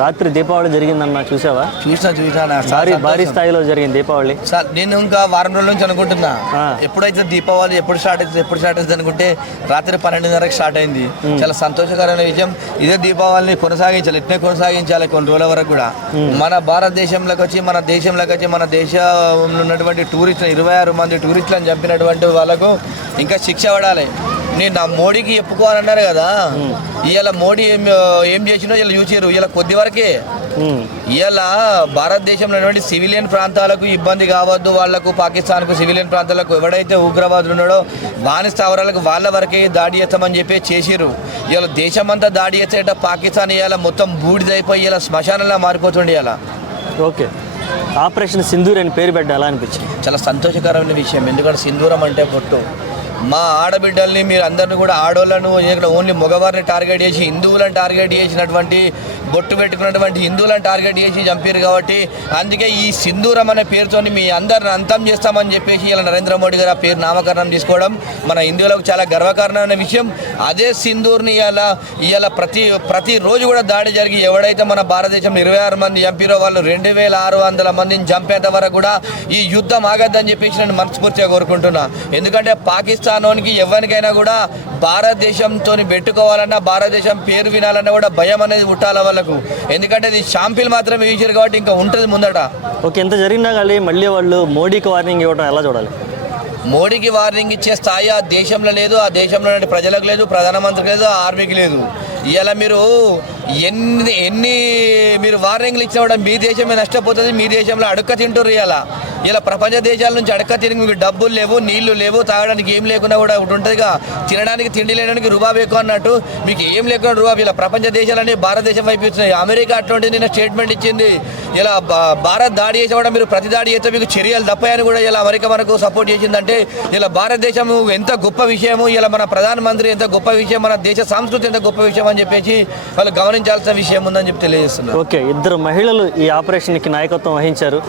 రాత్రి దీపావళి జరిగిందన్న చూసావా? చూసినా భారీ స్థాయిలో జరిగింది దీపావళి. సార్ నేను ఇంకా వారం రోజుల నుంచి అనుకుంటున్నా ఎప్పుడైతే దీపావళి ఎప్పుడు స్టార్ట్ అవుతుంది అనుకుంటే రాత్రి 12:30కి స్టార్ట్ అయింది. చాలా సంతోషకరమైన విషయం. ఇదే దీపావళిని కొనసాగించాలి, ఇట్నే కొనసాగించాలి కొన్ని రోజుల వరకు కూడా. మన భారతదేశంలోకి వచ్చి మన దేశంలో ఉన్నటువంటి టూరిస్టులు 26 మంది టూరిస్టులను చంపినటువంటి వాళ్ళకు ఇంకా శిక్ష పడాలి. నేను నా మోడీకి చెప్పుకోవాలన్నారు కదా, ఇవాళ మోడీ ఏం చేసినో ఇలా చూసారు. ఇలా కొద్ది వరకే ఇవాళ భారతదేశంలో సివిలియన్ ప్రాంతాలకు ఇబ్బంది కావద్దు, వాళ్లకు పాకిస్తాన్కు సివిలియన్ ప్రాంతాలకు ఎవడైతే ఉగ్రవాదులు ఉన్నాడో వాని స్థావరాలకు వాళ్ళ వరకే దాడి చేస్తామని చెప్పి చేసిరు. ఇవాళ దేశమంతా దాడి చేసేట పాకిస్తాన్ ఇవాళ మొత్తం బూడిదైపోయి ఇలా శ్మశానంలా మారిపోతుండే. ఇలా ఓకే, ఆపరేషన్ సింధూర్ అని పేరు పెట్టాలా అనిపించింది. చాలా సంతోషకరమైన విషయం. ఎందుకంటే సింధూరం అంటే పొట్టు. మా ఆడబిడ్డల్ని మీరు అందరిని కూడా ఆడోళ్ళను ఇక్కడ ఓన్లీ మగవారిని టార్గెట్ చేసి హిందువులను టార్గెట్ చేసినటువంటి బొట్టు పెట్టుకున్నటువంటి హిందువులను టార్గెట్ చేసి చంపారు. కాబట్టి అందుకే ఈ సింధూరం అనే పేరుతోని మీ అందరిని అంతం చేస్తామని చెప్పేసి ఇలా నరేంద్ర మోడీ గారు ఆ పేరు నామకరణం తీసుకోవడం మన హిందువులకు చాలా గర్వకారణమైన విషయం. అదే సింధూర్ని ఇవాళ ప్రతిరోజు కూడా దాడి జరిగి ఎవడైతే మన భారతదేశంలో 26 మంది చంపారో వాళ్ళు 2600 మందిని చంపేంత వరకు కూడా ఈ యుద్ధం ఆగద్దని చెప్పేసి నేను మనస్ఫూర్తిగా కోరుకుంటున్నా. ఎందుకంటే పాకిస్తాన్కి ఎవరికైనా కూడా భారతదేశంతో పెట్టుకోవాలన్నా భారతదేశం పేరు వినాలన్నా కూడా భయం అనేది పుట్టాలి వాళ్ళకు. ఎందుకంటే ఇది షాంపిల్ మాత్రమే ఇచ్చారు కాబట్టి ఇంకా ఉంటుంది ముందట. ఓకే, ఎంత జరిగినా కానీ మళ్ళీ వాళ్ళు మోడీకి వార్నింగ్ ఇవ్వడం ఎలా చూడాలి? మోడీకి వార్నింగ్ ఇచ్చే స్థాయి ఆ దేశంలో లేదు, ఆ దేశంలో ప్రజలకు లేదు, ప్రధానమంత్రికి లేదు, ఆర్మీకి లేదు. ఇలా మీరు ఎన్ని మీరు వార్నింగ్లు ఇచ్చినా కూడా మీ దేశమే నష్టపోతుంది. మీ దేశంలో అడుక్క తింటారు. ఇలా ప్రపంచ దేశాల నుంచి అడక్క తిరిగి మీకు డబ్బులు లేవు, నీళ్లు లేవు, తాగడానికి ఏం లేకుండా కూడా ఒకటి ఉంటుందిగా, తినడానికి తిండి లేడానికి రూబాబు ఎక్కువ అన్నట్టు మీకు ఏం లేకుండా రూబాబు. ఇలా ప్రపంచ దేశాలన్నీ భారతదేశం వైపు ఇస్తున్నాయి. అమెరికా అట్లాంటిది నిన్న స్టేట్మెంట్ ఇచ్చింది. ఇలా భారత్ దాడి చేసే కూడా మీరు ప్రతి దాడి చేస్తే మీకు చర్యలు తప్పాయని కూడా ఇలా అమెరికా మనకు సపోర్ట్ చేసిందంటే ఇలా భారతదేశం ఎంత గొప్ప విషయము, ఇలా మన ప్రధానమంత్రి ఎంత గొప్ప విషయం, మన దేశ సంస్కృతి ఎంత గొప్ప విషయం అని చెప్పేసి వాళ్ళు గమనించాల్సిన విషయం ఉందని చెప్పి తెలియజేస్తున్నారు. ఓకే, 2 మహిళలు ఈ ఆపరేషన్కి నాయకత్వం వహించారు.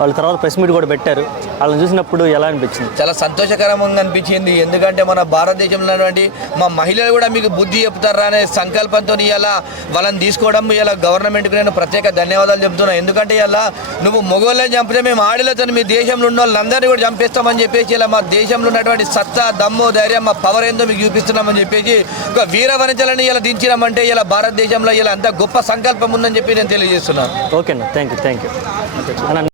వాళ్ళ తర్వాత ప్రెస్ మీట్ కూడా పెట్టారు. వాళ్ళని చూసినప్పుడు ఎలా అనిపించింది? చాలా సంతోషకరంగా అనిపించింది. ఎందుకంటే మన భారతదేశంలో ఉన్నటువంటి మా మహిళలు కూడా మీకు బుద్ధి చెప్తారా అనే సంకల్పంతో ఇలా వాళ్ళని తీసుకోవడం ఇలా గవర్నమెంట్కి నేను ప్రత్యేక ధన్యవాదాలు చెప్తున్నాను. ఎందుకంటే ఇలా నువ్వు మొగోళ్ళని చంపితే మేము ఆడలతో మీ దేశంలో ఉన్న వాళ్ళందరినీ కూడా చంపిస్తామని చెప్పేసి ఇలా మా దేశంలో ఉన్నటువంటి సత్తా, దమ్ము, ధైర్యం, మా పవర్ ఏందో మీకు చూపిస్తున్నామని చెప్పేసి ఒక వీరవనితలని ఇలా దించినామంటే ఇలా భారతదేశంలో ఇలా అంత గొప్ప సంకల్పం ఉందని చెప్పి నేను తెలియజేస్తున్నాను. ఓకేనా, థ్యాంక్ యూ.